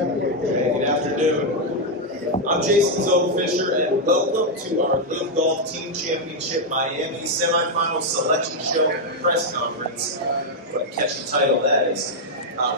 Good afternoon. I'm Jason Zolfisher, and welcome to our LIV Golf Team Championship Miami semifinal selection show and press conference. What a catchy title that is.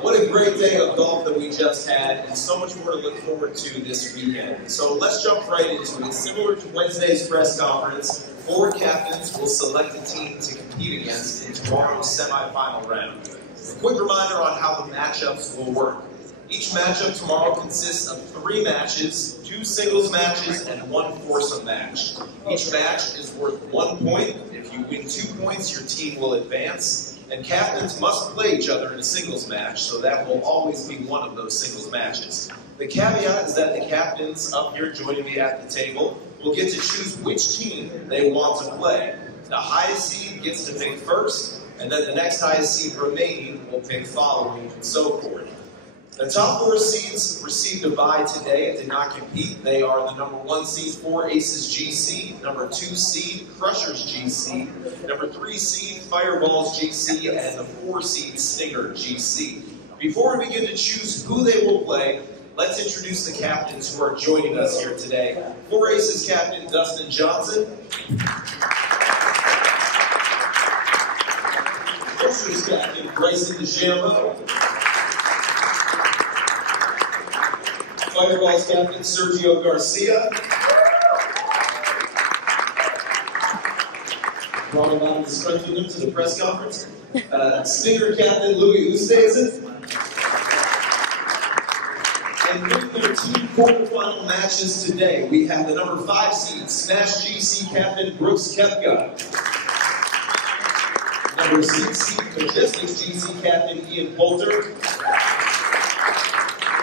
What a great day of golf that we just had, and so much more to look forward to this weekend. So let's jump right into it. Similar to Wednesday's press conference, 4 captains will select a team to compete against in tomorrow's semifinal round. A quick reminder on how the matchups will work. Each matchup tomorrow consists of 3 matches, 2 singles matches, and 1 foursome match. Each match is worth 1 point. If you win 2 points, your team will advance. And captains must play each other in a singles match, so that will always be one of those singles matches. The caveat is that the captains up here joining me at the table will get to choose which team they want to play. The highest seed gets to pick first, and then the next highest seed remaining will pick following, and so forth. The top 4 seeds received a bye today and did not compete. They are the number 1 seed, 4 Aces GC, number 2 seed, Crushers GC, number 3 seed, Fireballs GC, and the 4 seed, Stinger GC. Before we begin to choose who they will play, let's introduce the captains who are joining us here today. 4 Aces captain, Dustin Johnson. Crushers captain, Bryson DeChambeau. Fireballs captain, Sergio Garcia. Brought him out of the scrunching room to the press conference. Stinger captain, Louis Oosthuizen. And with their team quarterfinal matches today, we have the number 5 seed, Smash GC captain, Brooks Koepka. Number 6 seed, Logistics GC captain, Ian Poulter.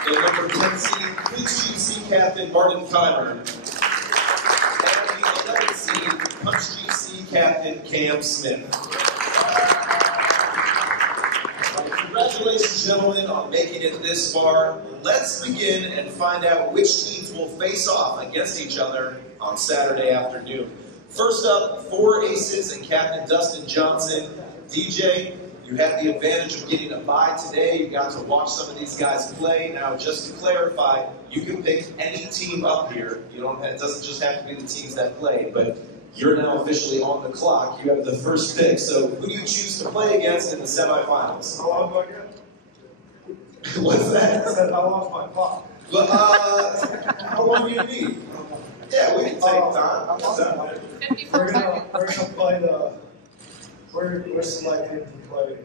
And number 10 seed, Cleats GC captain, Martin Kyler. And the 11th seed, Punch GC captain, Cam Smith. Congratulations, gentlemen, on making it this far. Let's begin and find out which teams will face off against each other on Saturday afternoon. First up, 4 Aces and Captain Dustin Johnson. DJ, you had the advantage of getting a bye today. You got to watch some of these guys play. Now, just to clarify, you can pick any team up here. You don't. It doesn't just have to be the teams that play, but you're now officially on the clock. You have the first pick. So, who do you choose to play against in the semifinals? How long do I get? What's that? I said, how long's my clock? How long do you need? Yeah, we can take time. We're gonna play the. We're selected to play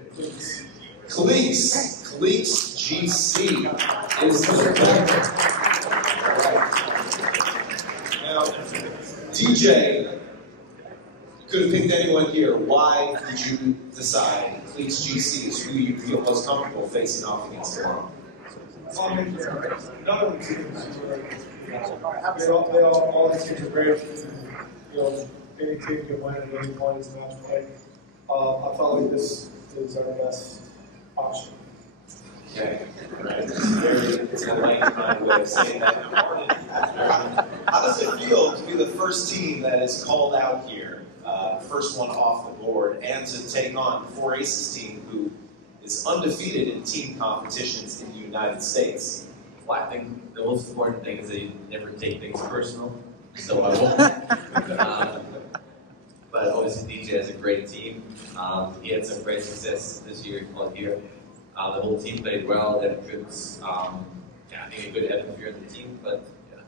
Cleats. Cleats GC is the pick. Now, DJ, you could have picked anyone here. Why did you decide Cleats GC is who you feel most comfortable facing off against tomorrow? None of the teams all the teams are great. You know, any team can win at any point. It's not like I felt like this is our best option. Okay, right. It's an enlightened way of saying that. How does it feel to be the first team that is called out here, first one off the board, and to take on 4 Aces team who is undefeated in team competitions in the United States? Well, I think the most important thing is that you never take things personal, so I won't. But obviously DJ has a great team. He had some great success this year out here. The whole team played well. They had a good, I think a good atmosphere in the team. But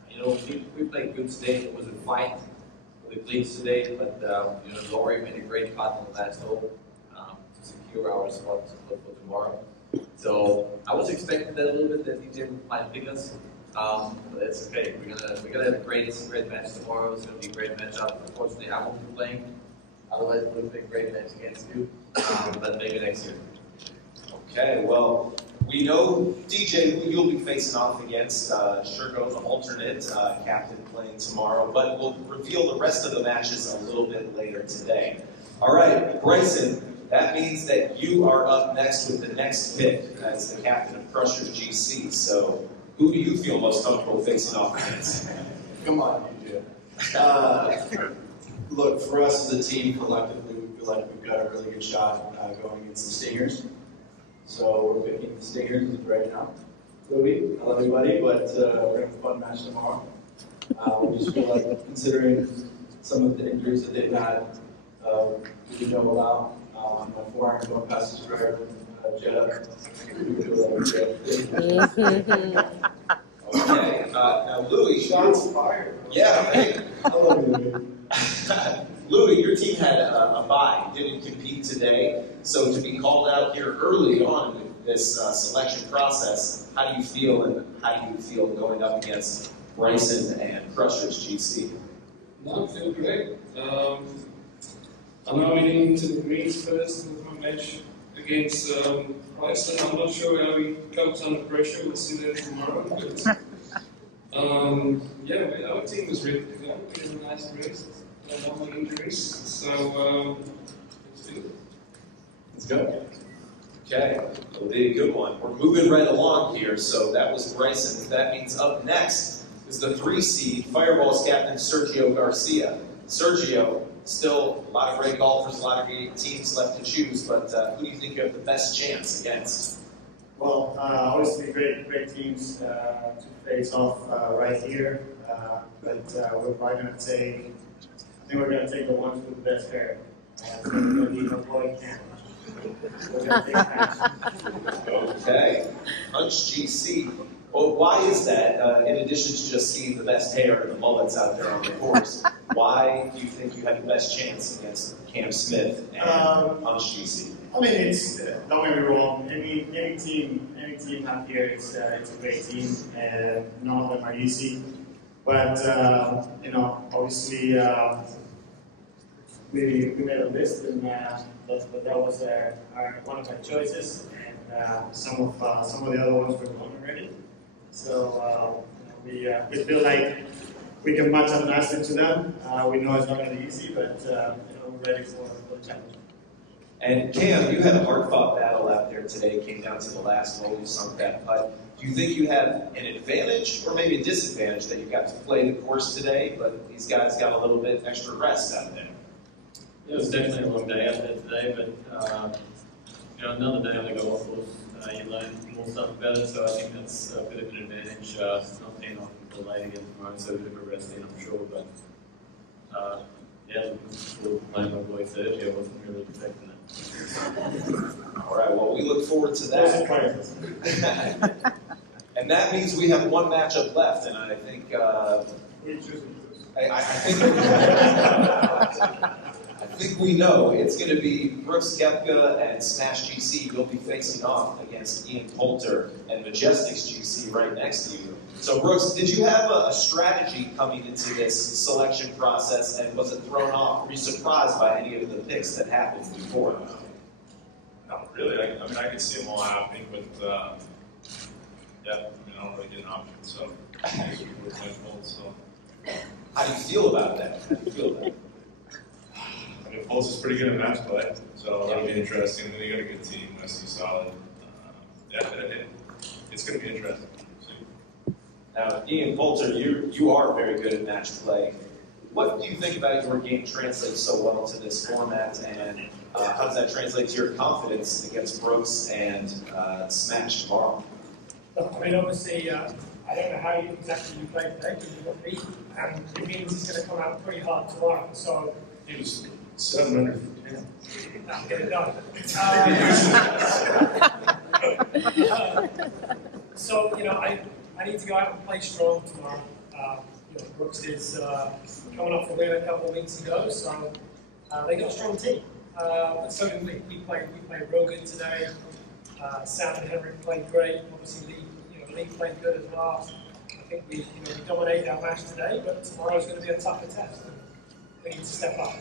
you know, we played good today. It was a fight with the Cleats today, but you know, Laurie made a great cut on the last hole to secure our spot for tomorrow. So I was expecting that a little bit, that DJ might pick us. But it's okay. We're gonna have a great match tomorrow. It's gonna be a great matchup. Unfortunately, I won't be playing. Otherwise, it would have been a great match against you. But maybe next year. Okay. Well, we know DJ who you'll be facing off against. Shergo, the alternate captain, playing tomorrow. But we'll reveal the rest of the matches a little bit later today. All right, Bryson. That means that you are up next with the next pick as the captain of Crushers GC. So, who do you feel most comfortable facing off against? Come on, DJ. Look, for us as a team, collectively, we feel like we've got a really good shot going against the Stingers. So we're picking the Stingers right now. Louis. I love everybody, but we're going to have a fun match tomorrow. We just feel like, considering some of the injuries that they've had, we know about. My forehand going past his driver, Jeddah. We feel like we're good. Okay, now Louis, Shots fired. yeah, hey. I love you, Louis, your team had a bye, didn't compete today, so to be called out here early on in this selection process, how do you feel, and how do you feel going up against Bryson and Crushers GC? No, I feel great. I know we didn't get to the greens first in the match against Bryson. I'm not sure how he copes under pressure. We'll see that tomorrow. But, yeah, our team was ready to go. We had a nice rest. No more injuries. So, let's do it. Let's go. Okay, it'll be a good one. We're moving right along here, so that was Bryson. That means up next is the 3 seed, Fireballs captain Sergio Garcia. Sergio, still a lot of great golfers, a lot of great teams left to choose, but who do you think you have the best chance against? Well, obviously great teams to face off right here, but we're probably going to take, I think we're going to take the ones with the best hair. It's going to be no boy camp. We're going to take Punch. Okay, Punch GC. Well, why is that? In addition to just seeing the best hair and the mullets out there on the course, why do you think you have the best chance against Cam Smith and Punch GC? I mean, it's don't get me wrong. Any team out here, it's a great team, and none of them are easy. But you know, obviously, we made a list, and that was one of our choices, and some of the other ones were gone already. So we feel like we can match up nicely to them. We know it's not going to be easy, but you know, we're ready for the challenge. And Cam, you had a hard-fought battle out there today. Came down to the last hole, you sunk that putt. Do you think you have an advantage or maybe a disadvantage that you got to play the course today, but these guys got a little bit extra rest out there? It was definitely a long day out there today, but you know, another day on the golf course, you learn more stuff about it, so I think that's a bit of an advantage. Not being on the late again tomorrow, so a bit of a rest in, I'm sure, but yeah, looking forward to playing my boy Sergio. I wasn't really expecting it. All right, well, we look forward to that. And that means we have one matchup left, and I think I think we know it's going to be Brooks Koepka and Smash GC. We'll be facing off against Ian Poulter and Majestics GC right next to you. So, Brooks, did you have a strategy coming into this selection process, and was it thrown off? Were you surprised by any of the picks that happened before? Not really. I mean, I could see them all happening, but yeah, I mean, I don't really get an option, so so. How do you feel about that? How do you feel about it? I mean, Pulse is pretty good in match play, so that'll be interesting. Then you got a good team, I see solid. Yeah, it's going to be interesting. Now, Ian Poulter, you are very good at match play. What do you think about your game translates so well to this format, and how does that translate to your confidence against Brooks and Smash tomorrow? I mean, obviously, I don't know how exactly you played today, because you got beat, and it means it's going to come out pretty hard tomorrow. So He was 700. I'll get it done. So, you know, I need to go out and play strong tomorrow. You know, Brooks is coming off a win a couple of weeks ago, so they got a strong team. But so did we. We played real good today. Sam and Henrik played great. Obviously, Lee played good as well. I think we dominated our match today, but tomorrow is going to be a tougher test. We need to step up.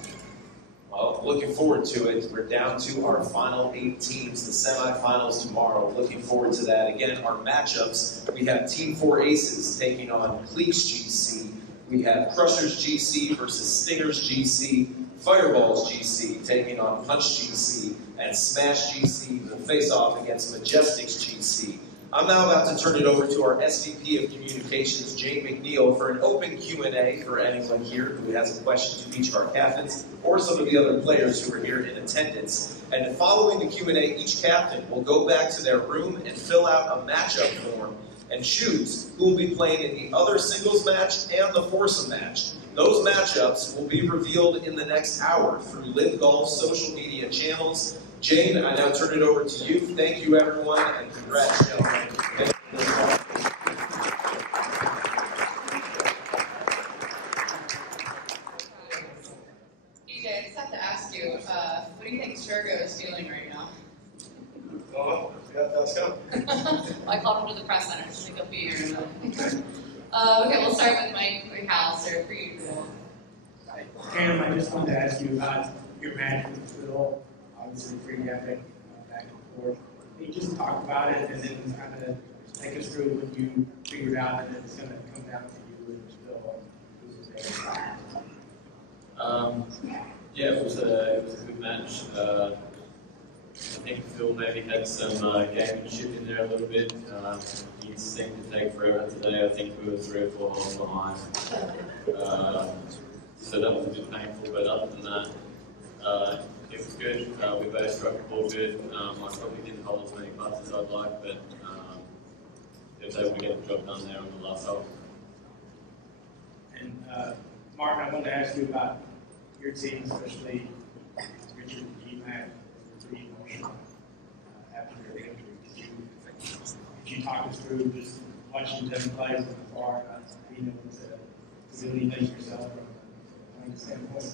Well, looking forward to it. We're down to our final 8 teams, the semifinals tomorrow. Looking forward to that. Again, our matchups, we have Team 4 Aces taking on Cleeks GC. We have Crushers GC versus Stingers GC. Fireballs GC taking on Punch GC. And Smash GC will face off against Majestics GC. I'm now about to turn it over to our SVP of Communications, Jane McNeil, for an open Q&A for anyone here who has a question to each of our captains or some of the other players who are here in attendance. And following the Q&A, each captain will go back to their room and fill out a matchup form and choose who will be playing in the other singles match and the foursome match. Those matchups will be revealed in the next hour through LIV Golf's social media channels. Jane, I now turn it over to you. Thank you, everyone, and congrats, gentlemen. DJ, I just have to ask you, what do you think Shergo is feeling right now? Oh, yeah, let's go. I called him to the press center, so I think he'll be here in a minute. Okay, we'll start with Mike or Hal, sir, for you. Cam, I just wanted to ask you about your match with Phil. Obviously, pretty epic, back and forth. Can you just talk about it and then kind of take us through what you figured out, and then it's going to come down to you and Phil who's there. Yeah, it was a good match. I think Phil maybe had some gamemanship in there a little bit. He seemed to take forever today. I think we were 3 or 4 holes behind. So that was a bit painful, but other than that, it was good. We both struck the ball good. I probably didn't hold as many putts as I'd like, but it was able to get the job done there on the last hole. And Martin, I wanted to ask you about your team, especially Richard and G-Mac, pretty emotional after your injury. Could you talk us through just watching them play from afar, being able to do anything yourself from a standpoint?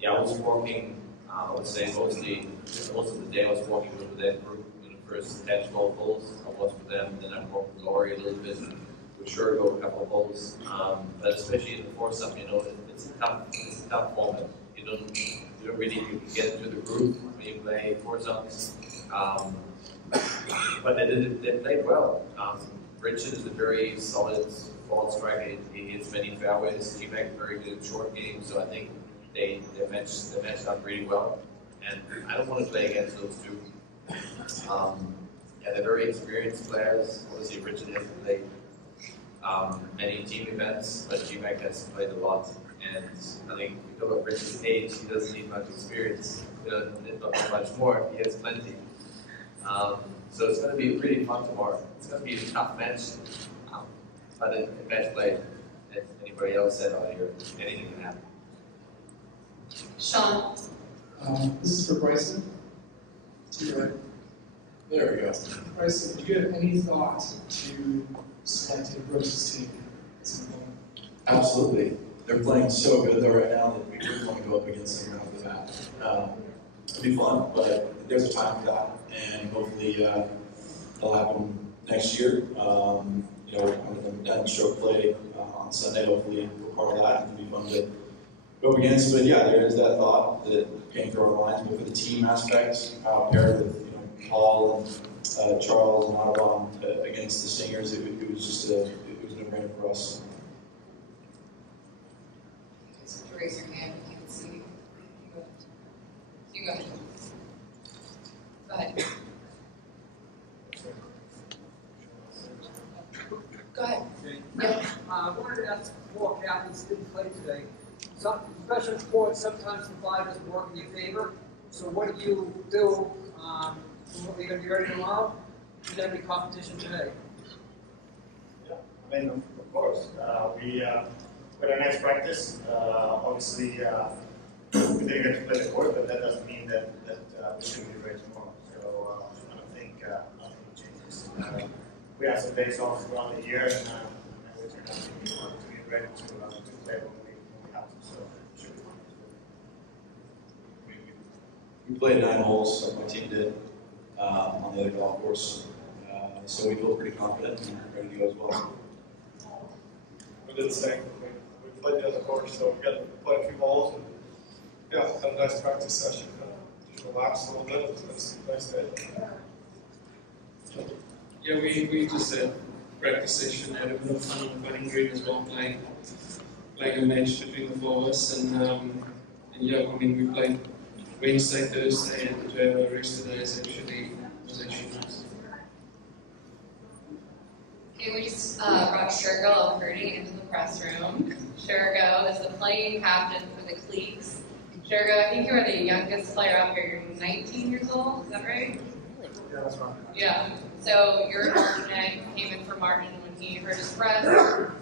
Yeah, I was walking, I would say most of the day I was walking with that group in the first 10, 12 holes. I was with them, then I walked with Laurie a little bit, with Shergo a couple of holes. But especially in the foursome, you know, it's a tough format. You don't really get into the groove when you play foursomes. But they played well. Richard is a very solid ball striker. He hits many fairways. He makes very good short game, so I think they matched up really well. And I don't want to play against those two. Yeah, they're very experienced players. Obviously, Richard hasn't played many team events, but G-Mac has played a lot. And I think because of Richard's age, he doesn't need much experience. He doesn't need much more. He has plenty. So it's going to be really fun tomorrow. It's going to be a tough match, but a match play. If anybody else said out here, anything can happen. Sean. This is for Bryson. To your right. There we go. Bryson, do you have any thought to selecting Brooks' team at some point? Absolutely. They're playing so good though right now that we really want to go up against them right off the bat. It'll be fun, but there's a time for that, and hopefully it'll happen next year. You know, we're kind of done stroke play on Sunday. Hopefully we're part of that. It'll be fun to go up against. But yeah, there is that thought that it came through our minds. But for the team aspect, paired with Paul and Charles and Ottawa against the Stingers, it was just it was no brainer for us. Raise your hand if you can see. You go ahead. Go ahead. Go ahead. Yeah. I wanted to ask four captains didn't play today. Some special sports, sometimes the fly doesn't work in your favor. So what do you do? Are you going to be ready tomorrow? Is there any competition today? Yeah, I mean, of course. With our next practice, obviously, we didn't get to play the court, but that doesn't mean that we shouldn't be ready tomorrow. So I don't think nothing changes. We have some days off throughout the year, and we turn out to be ready to play when we have to. So it should be fun. We played 9 holes, like my team did, on the other golf course. So we feel pretty confident and ready to go as well. We did the same. We played the other course, so we got to play a few holes. And yeah, had a nice practice session. Just relax a little bit. It's a nice day. Yeah, we just had practice session, had a bit of fun on the putting green as well, playing a match between the 4 of us, and yeah, I mean we played Wednesday, Thursday, and to have a rest of the days was actually nice. Okay, we just brought Shergo Alberti into the press room. Shergo is the playing captain for the Cleeks. Shergo, I think you are the youngest player up here. You're 19 years old, is that right? Yeah, that's right. Yeah. So your alternate came in for Martin when he hurt his wrist,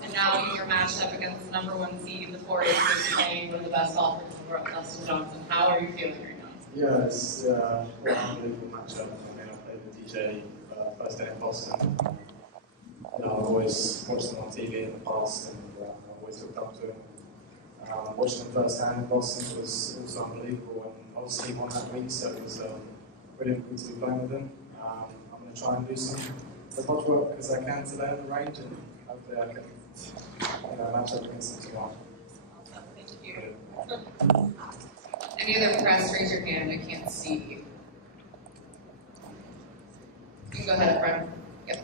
and now you're matched up against the #1 seed, the 4 aces, playing one of the best golfers in the world, Dustin Johnson. How are you feeling right now? Yeah, it's an unbelievable matchup. I mean, I played with DJ first day in Boston. You know, I've always watched him on TV in the past, and I always looked up to him. Watching him firsthand in Boston was unbelievable, and obviously he won that week, so it was really good to be playing with him. I'm going to try and do as much work as I can today on the range, and hopefully I can match up against him tomorrow. Thank you. Any other press? Raise your hand. I can't see. You can go ahead, Fred. Yep.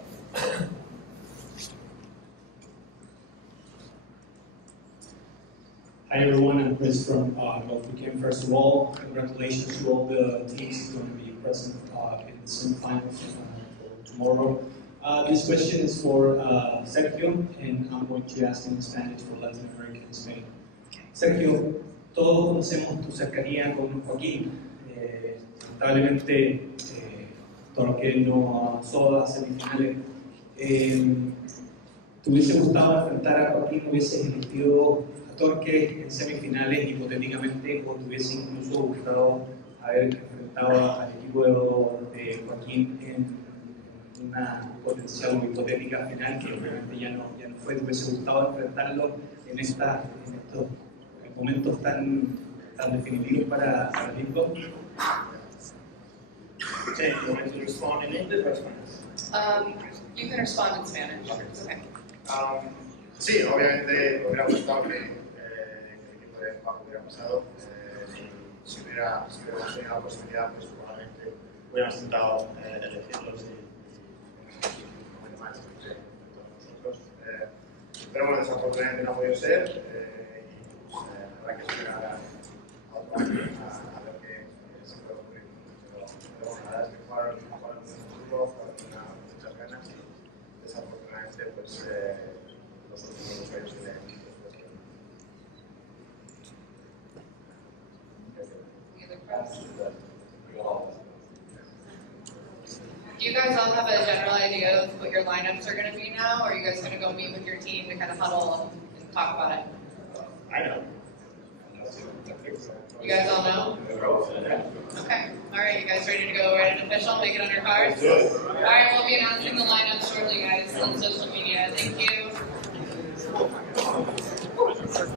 Hi everyone, I'm Chris from Golf Weekend. First of all, congratulations to all the teams who are going to be present in the semifinals for tomorrow. This question is for Sergio, and I'm going to ask in Spanish for Latin America and Spain. Sergio, todos conocemos tu cercanía con Joaquín. Lamentablemente, Torque no avanzó a las semifinales. ¿Te hubiese gustado enfrentar a Joaquín? ¿Hubieses elegido a Torque en semifinales hipotéticamente, o te hubiese incluso gustado haber enfrentado al equipo de Joaquín en una potencial o hipotética final que obviamente ya no fue? ¿Te hubiese gustado enfrentarlo en estos momentos tan definitivos para el LIV Golf? Okay, you want to respond in English or Spanish? You can respond in Spanish. Okay. Sí, obviamente hubiera gustado que el equipo de Paco hubiera pasado. Si hubiéramos tenido la posibilidad, pues probablemente hubiéramos intentado elegirlos y más entre todos nosotros. Pero bueno, desafortunadamente no ha podido ser. Y pues habrá que esperar a otro año a ver qué se puede ocurrir. Pero bueno, la verdad es que jugaron un grupo, jugaron con muchas ganas y desafortunadamente pues los últimos 2 años que Do you guys all have a general idea of what your lineups are going to be now, or are you guys going to go meet with your team to kind of huddle and talk about it? I know. You guys all know? Okay. All right, you guys ready to go write an official, make it on your cards? All right, we'll be announcing the lineup shortly, guys, on social media. Thank you.